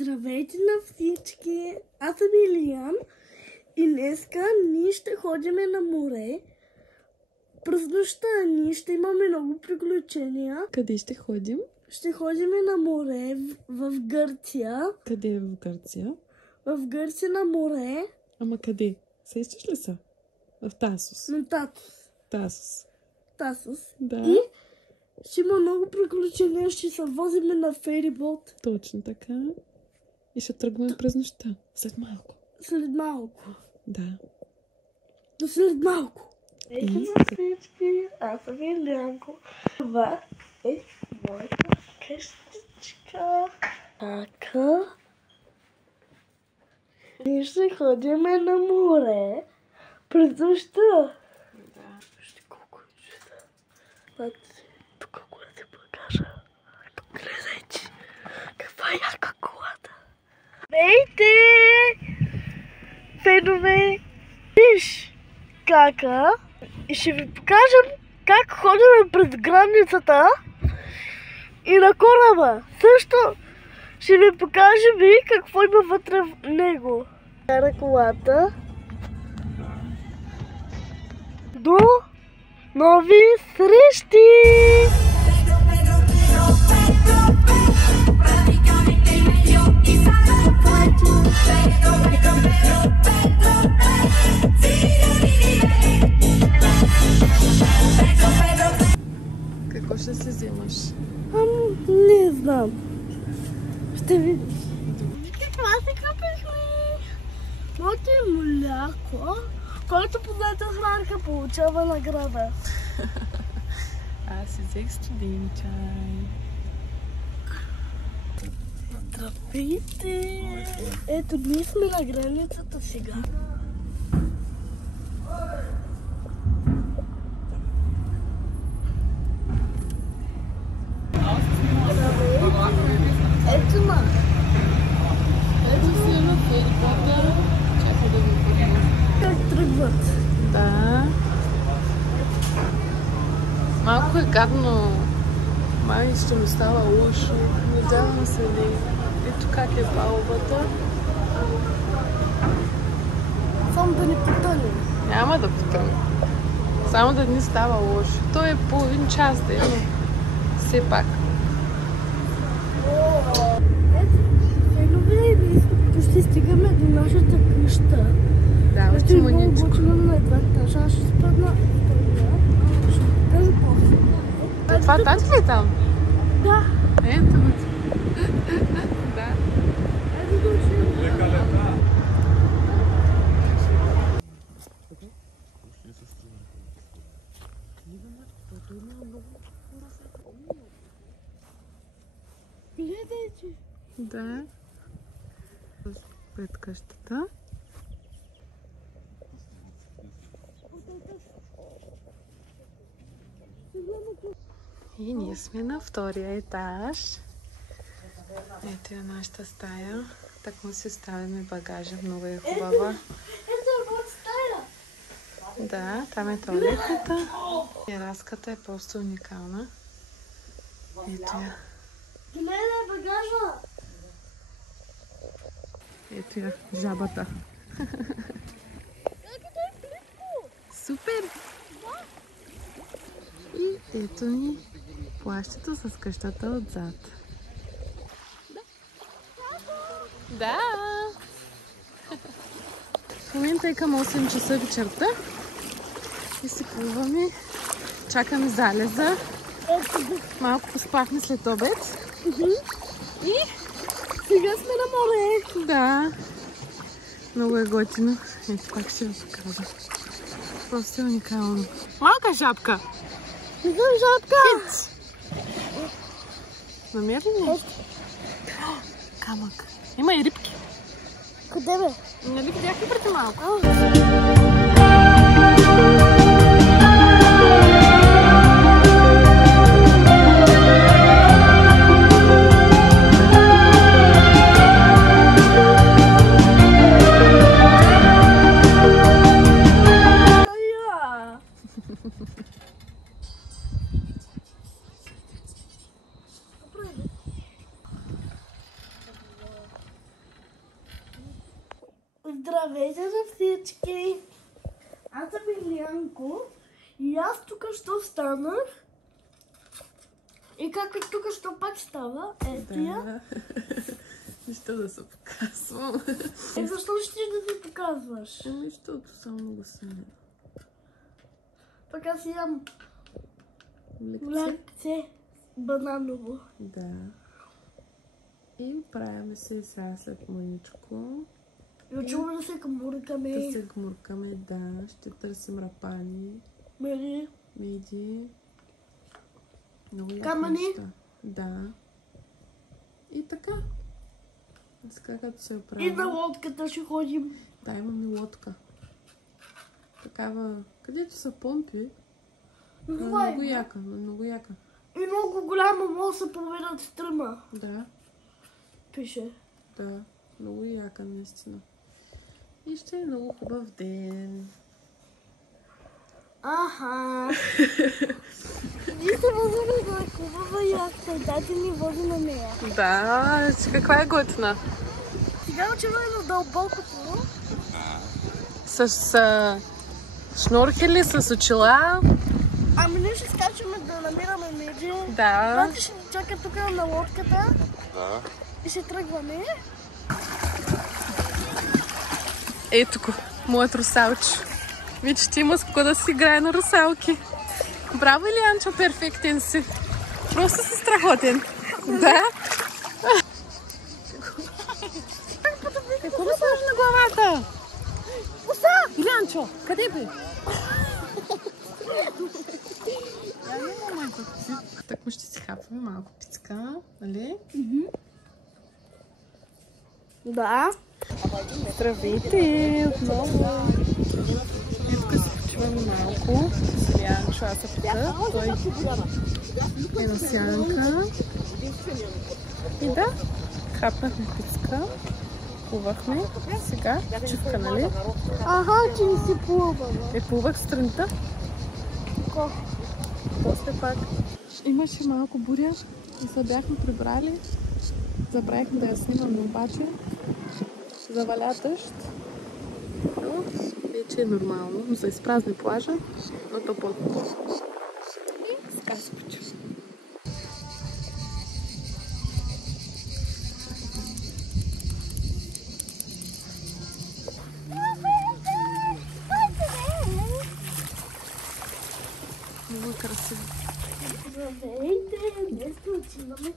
Здравейте на всички! Аз съм Илиян и днеска ние ще ходим на море. През нощта ние ще имаме много приключения. Къде ще ходим? Ще ходим на море в Гърция. Къде е в Гърция? В Гърция на море. Ама къде? Сещаш ли са? В Тасос. На Тасос. Да. И ще има много приключения. Ще се возим на ферибот. Точно така. И ще тръгваме през нощта. След малко. След малко. Да. До след малко. Ето И? на всички. Аз съм Илянко. Това е моята къщичка. Така. Ние ще ходим на море през нощта. Да. Вижте колко е чудо. Тук кола се покажа. Гледайте. Каква яка колата. Здравейте! Фенове! Виж кака. И ще ви покажем как ходим през границата и на кораба. Също ще ви покажем и какво има вътре в него. Кара колата. До нови срещи! Какво ще си вземаш? Не знам. Ще видиш. Това се купихме. Моето е мляко, който поднесе хранка получава награда. Аз си взех студен чай. Здравейте! Ето, ние сме на границата сега. Ето на. Ето си на ферибота. Чакай да го видим. Как тръгват? Да. Малко е гадно. Май ще ми става лошо. Надявам се ли. Ето как е палубата. Само да не потънем. Няма да потъне. Само да ни става лошо. То е половин час да е, но все пак. Ето, фенове, почти стигаме до нашата къща. Да, Ще още много мъничко. обучвам на два етажа. Аз ще спадна. Ще кажа после. Това тати ли е там? Да. Ето го. Да. Ето го ще. Гледайте. Да. Пред къщата. И ние сме на втория етаж. Ето е нашата стая. Так му си ставяме багажа. Много е хубава. Ето е моята стая. Да, там е туалетната. Тераската е просто уникална. Ето я. До мен е багажа. Ето я, жабата. Супер! И ето ни плащето с къщата отзад. Да! В момента е към 8 часа вечерта и се плуваме. Чакаме залеза. Малко поспахме след обед. И Сега сме на море. да, много е готино. Ето пак ще ви покажа. Просто е уникално. Малка жабка! Виждам жабка. Намери ли? Камък. Има и рибки. Къде бе? Нали видяхме преди малко? Здравейте за всички! Аз съм Илиянко и аз тук що станах и както тук що пак става, ето я. Нищо да се показвам. Защо ще да се показваш? Защото само го снимам. Пък аз имам лекце бананово. Да. И правяме се сега след мъничко. И учуваме да се гмуркаме. Да се гмуркаме, да. Ще търсим рапани. Меди. Много камъни. неща. Да. И така. Така като се оправя. И на лодката ще ходим. Да, имаме лодка. Такава, където са помпи. Много яка, много яка. И много голяма, може да се поведат стръма. Да. Пише. Да, много яка наистина. И ще е много хубав ден. Аха. Ние се возим за хубава яхта и дайте ни води на нея. Да, каква е готина? Сега отиваме на дълбокото. С шнурхели, с очила. Ами ние ще скачаме да намираме меди. Да. Тати ще ни чака тук на лодката. Да. И ще тръгваме. Ето го, моят русалчо. Вижте, има с какво да си играе на русалки. Браво, Илиянчо, перфектен си. Просто си страхотен. Да? Какво ми сложи на главата? Илиянчо, къде бе? Так му ще си хапваме малко пицка, нали? Да. Здравейте отново. И тук се почиваме малко. С Илиянчо, аз съм тук. Той е на сянка. И да, хапнахме пицка. Плувахме. Сега чивка, нали? Ага, че не си плувала. Плувах сутринта. После пак. Имаше малко буря и се бяхме прибрали. Забравихме да я снимаме, обаче заваля дъжд. Но вече е нормално. Но се изпразни плажа, но то по-добро. И сега се почва. Много е красиво. Здравейте! Днес отиваме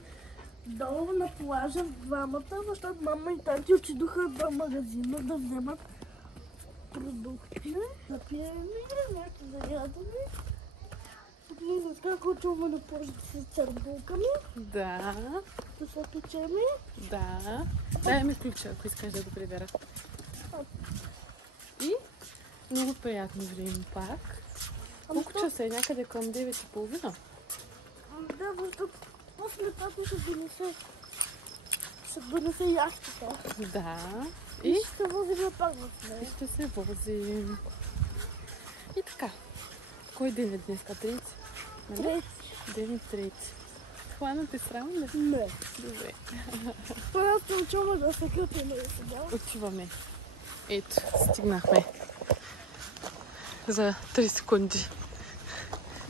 долу на плажа с двамата, защото мама и танти отидоха до магазина да вземат продукти. Да пием нещо да ядаме. Ние с как отиваме на плажата с църбулками. Да. Да се печеме. Да. Дай ми ключа, ако искаш да го прибера. И много приятно време пак. Колко часа е? Някъде към 9:30? Да, защото после тато ще донесе яхтата. Да. И ще се возим пак в нея. Ще се возим. И така. Кой ден е днес? Трети? Трети. Ден трети. Хвана те срам ли? Не. Добре. Просто учваме да се къпим и сега. Отиваме. Ето, стигнахме. За 3 секунди.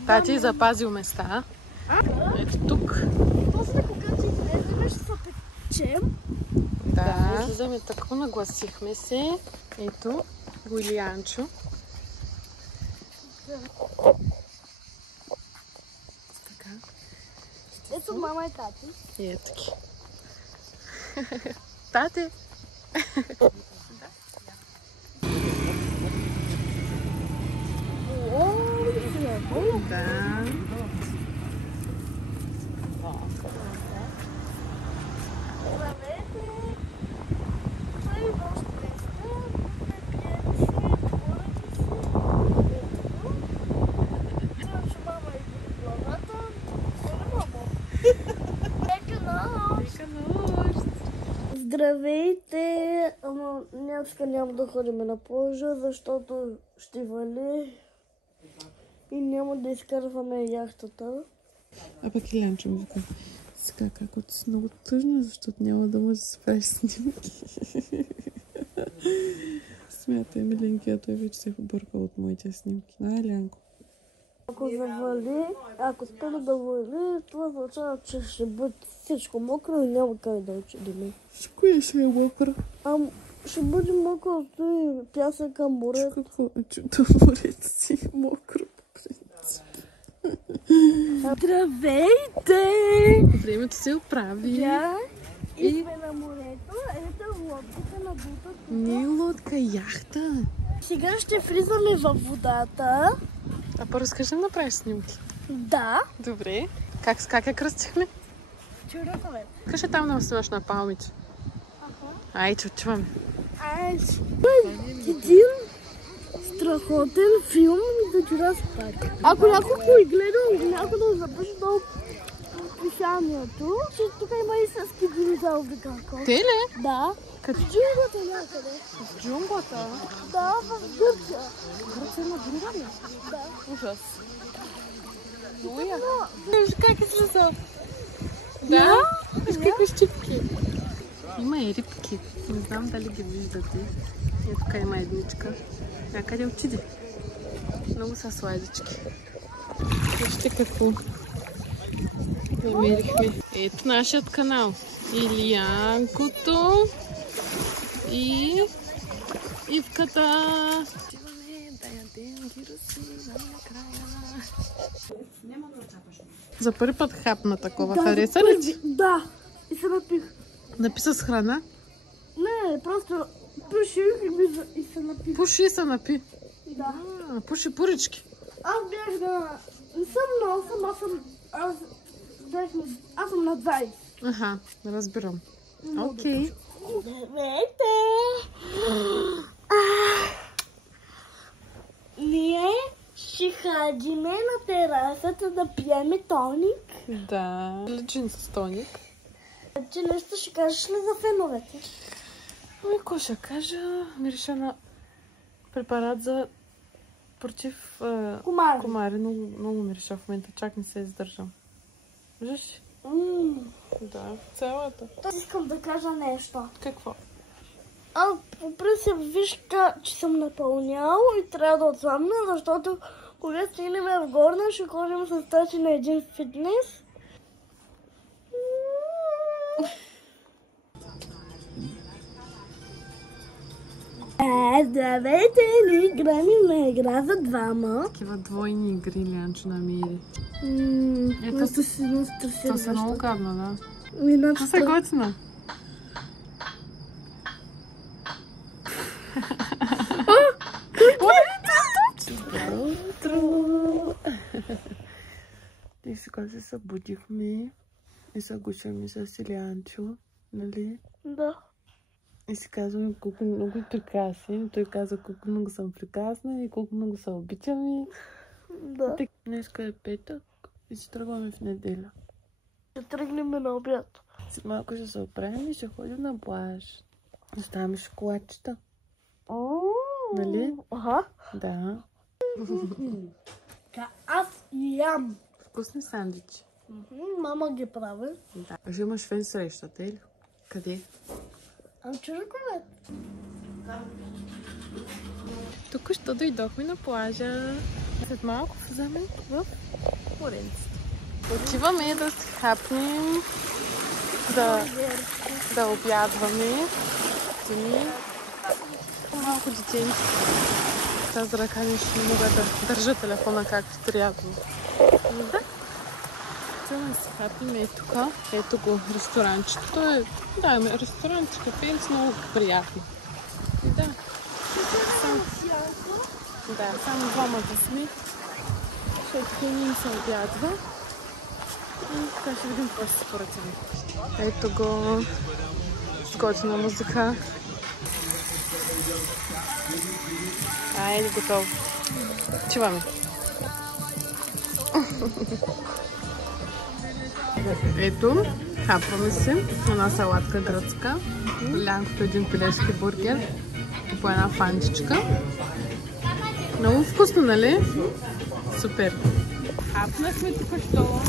Тати е запазил места. Ето тук. После когато излеземе ще се печем. Да, излизаме така, нагласихме се. Ето, го Илиянчо. Така. Ето мама и тати. И ето ги. Тати! Да. Здравейте! Ама днеска няма да ходим на плажа, защото ще вали и няма да изкарваме яхтата. А пък Илиянчо ми вика, сега както си много тъжна, защото няма да може да се правиш снимки. Смятай, миленькия, той вече се обърка от моите снимки. Лянко. Ако завали, ако спъне да вали, това означава, че ще бъде всичко мокро и няма как да отидем. Кое ще е мокро? Ще бъде мокро и пясък към морето. Какво? До морето си е мокро, по принцип. Здравейте! Времето се оправи. Да. И сме на морето. Ето лодката на бута. Не лодка, яхта. Сега ще влизаме във водата. А по-разкажи да направиш снимки. Да. Добре. Как я кръстихме? Чуракове. Кажи там да му снимаш на палмите. Ай, чуваме. Един страхотен филм за Jurassic Park. Ако някой го гледа, някой да запише долу описанието, че тук има истински динозаври како. Те ли? Да. Като в джунглата някъде. в джунглата? Да, в Гърция. Гърция има джунгла ли? Да. Ужас. Луя. Виж как е слизал. Да? Виж какви щипки. Има и рибки. Не знам дали ги виждате. И тук има едничка. Някъде отиде. Много са сладички. Вижте какво намерихме. Ето нашият канал. Илиянкото и Ивката. За първи път хапна такова. Да, Хареса ли ти? Да. И се напих. Написа с храна? Не, просто пуших и се напих. Пуши и се напи. Да. Пуши пурички. Аз бях на... Не съм на 8, аз съм на 20. Аха, разбирам. Окей. Здравейте! Ние ще ходиме на терасата да пиеме тоник. Да. Личин с тоник. Че нещо ще кажеш ли за феновете? Ами, какво ще кажа? Мириша на препарат за против комари. Много мириша в момента. Чак не се издържам. Виждаш? Да, цялата. Искам да кажа нещо. Какво? По принцип виж, че съм напълнял и трябва да отслабна, защото когато стигнем в Горна, ще ходим с тачи на един фитнес. Здравейте! Ние играем на игра за двама. Такива двойни игри Лянчо намери. Просто си настресираш. Това са много гадно, да. Иначе Това се готина. Утро! И сега се събудихме и се гушаме с Илианчо, нали? Да. И си казваме колко много прекрасен. Той каза колко много съм прекрасна и колко много се обичаме. Да. Днеска е петък и си тръгваме в неделя. Ще тръгнем на обяд. След малко ще се оправим и ще ходим на плаж. Оставаме шоколадчета. Нали? Ага. Да. Аз ям. Вкусни сандвичи. Мама ги прави. Да. Ще имаш фен срещата, или? Къде? Чуракове. Тук що дойдохме на плажа. След малко влизаме в моренцето. Отиваме да се хапнем, да обядваме. Малко детенци. С ръка нещо не мога да държа телефона както трябва. Да. Отиваме да се хапнем и тук. Ето го ресторанчето. Да, ресторанчето, кафенци, много приятно. Да. Само двамата сме. Защото не се обядва. И така ще видим какво ще се поръчаме. Ето го с готина музика. Айде, готово. Чуваме. Ето, хапваме се. Една салатка гръцка. Лянкото един пилешки бургер. И по една фанчичка. Много вкусно, нали? Супер. Хапнахме тук що.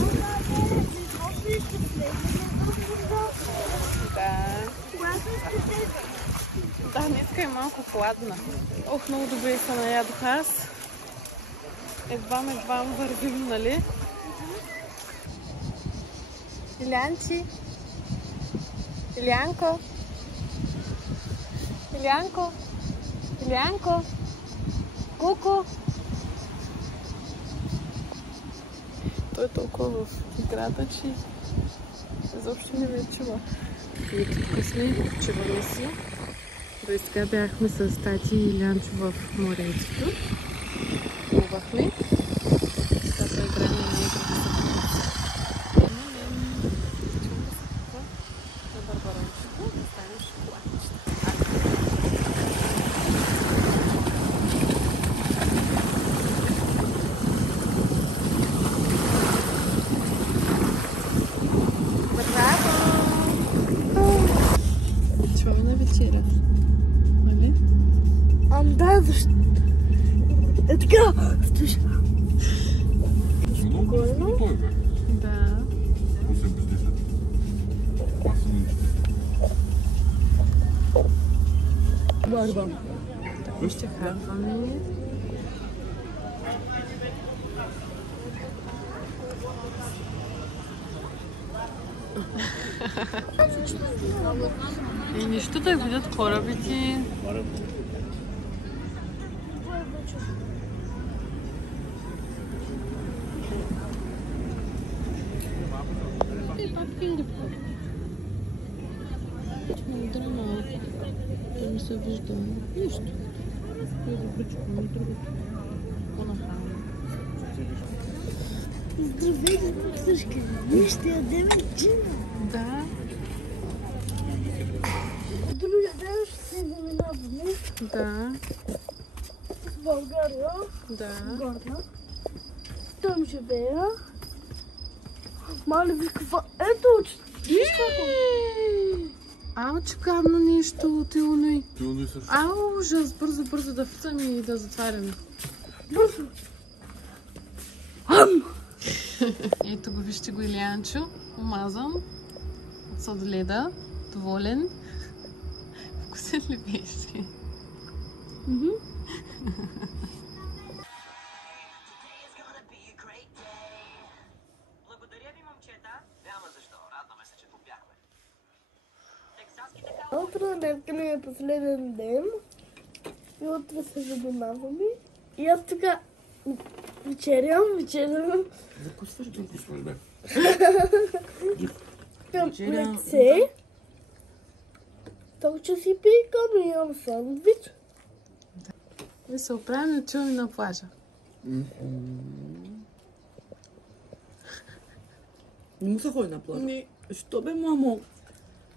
Да. Да, днеска е малко хладна. Ох, много добре се наядох аз. Едва вървим, нали? Илянчи? Илянко? Илянко? Илянко? Куко? Той е толкова в играта, че изобщо не ме чува. И тук сме, почиваме си. До сега бяхме с тати и Илянчо в моренцето. Плувахме. Сега поиграем на играта на барбарончето. Оставим шоколадчета. Вечеря. Нали? Да, защо? Е така, стоиш. Спокойно? Да. Барба. Така ще хапваме. И нищо да видят корабите. Не се вижда нищо. Здравейте, всички! Ние ще ядем джина. Да. Другия ден ще се заминаваме. Да. В България. Да. Горна. Там живея. Мали, виж каква... Ето, Ау, че гадно нещо, Тилоной. Тилоной също. Ау, ужас, бързо да втъм и да затваряме. Бързо. Ето го, вижте го Илянчо, омазан от сладоледа, доволен. Вкусен ли беше? Благодаря ви, момчета. Няма защо. Радваме се, че побяхме. Утре днеска ми е последен ден. И утре се занимаваме. И аз така вечерям. Закусваш, да. Към лекце. Толкова си пикам и имам сандвич. И се оправим и отиваме на плажа. Не му се ходи на плажа. Не. Що бе, мамо?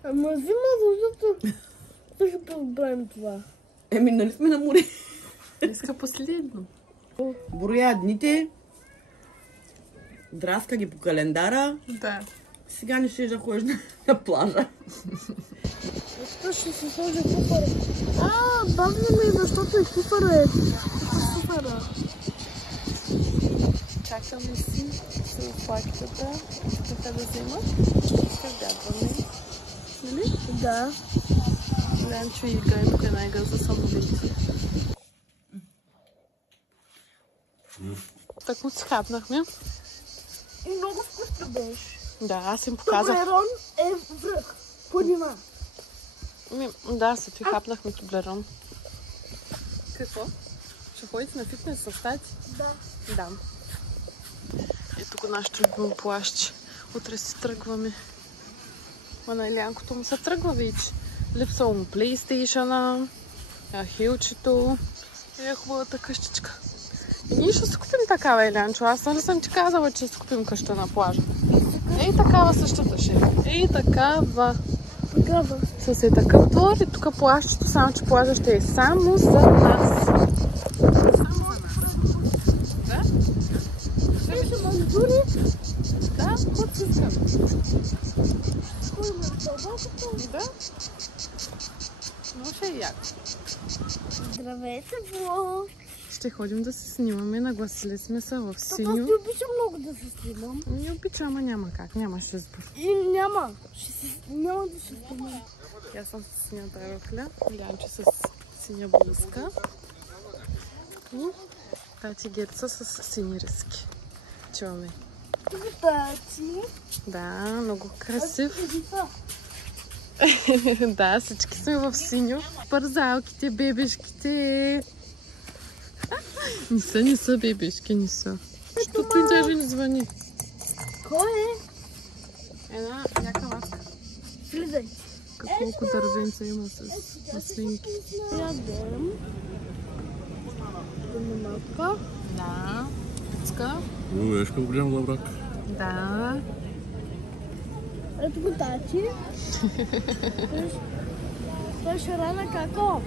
Ама взима, защото ще подбравим това. Еми, нали сме на море? Иска последно. Броя дните. Драска ги по календара. Да. Сега не ще да ходиш на плажа. Защо ще се сложи куфара? Бавно ми, защото и куфара е. Куфара. Чакаме си с оплакитата. Така да взема. Създядваме. Нали? Да. Лянчо играе тук една игра за самолети. Так му си хапнахме. И много вкусно беше. Да, аз им показах. Тублерон е връх. Понима. Да, се ти хапнахме тублерон. Какво? Ще ходите на фитнес с тати? Да. Да. Ето го нашето любимо плащ. Утре си тръгваме. Ма на Илянкото му се тръгва вече. Липсва му PlayStation-а, хилчето и е хубавата къщичка. И ние ще си купим такава, Илянчо. Аз нали съм ти казала, че ще си купим къща на плажа. Ей такава същата ще е. Ей такава. Такава. С е такъв двор и тук плащето, само че плажа ще е само за нас. Да? Ще мандури. Да, ход си искам. Кой ме дълбокото? Да. Но ще е яко. Здравейте, влог. Ще ходим да се снимаме, нагласили сме се в Аз синьо. не обичам много да се снимам. Не обичам, ама няма как, нямаш избор. И няма. Няма да се снимам. Аз съм с синята рофля, Илянче с синя блузка. И тати герца с сини риски. Чуваме. Тати. Да, много красив. Да, всички сме в синьо. Парзалките, бебешките. Не са бебешки, не са. Що той даже не звъни? Кой е? Една яка ласка. Влизай. Колко държенца има с маслинки. Ядем. Малко. Да. Пицка. Виж колко голям лаврак. Да. Ето го тати. Той ще рана како?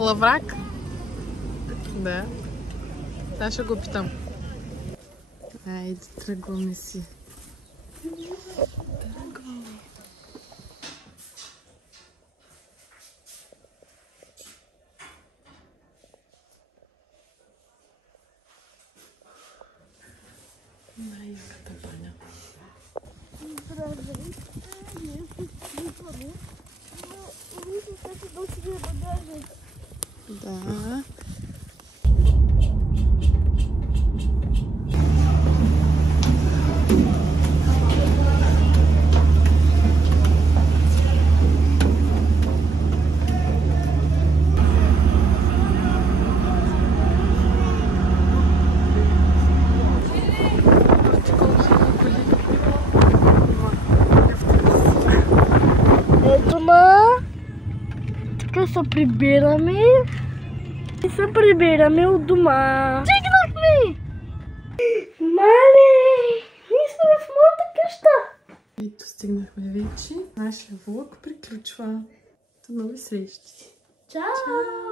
Лаврак? Да. Сега ще го питам. Айде, тръгваме си. Тръгваме. Най-яката баня. Здравей. Ние се свикваме. Мисля, че ще досига багажник. Да. Ето на... Така се прибираме. И се прибираме от дома. Стигнахме! Мале! Ние сме в моята къща. Ето стигнахме вече. Нашия влог приключва. До нови срещи. Чао!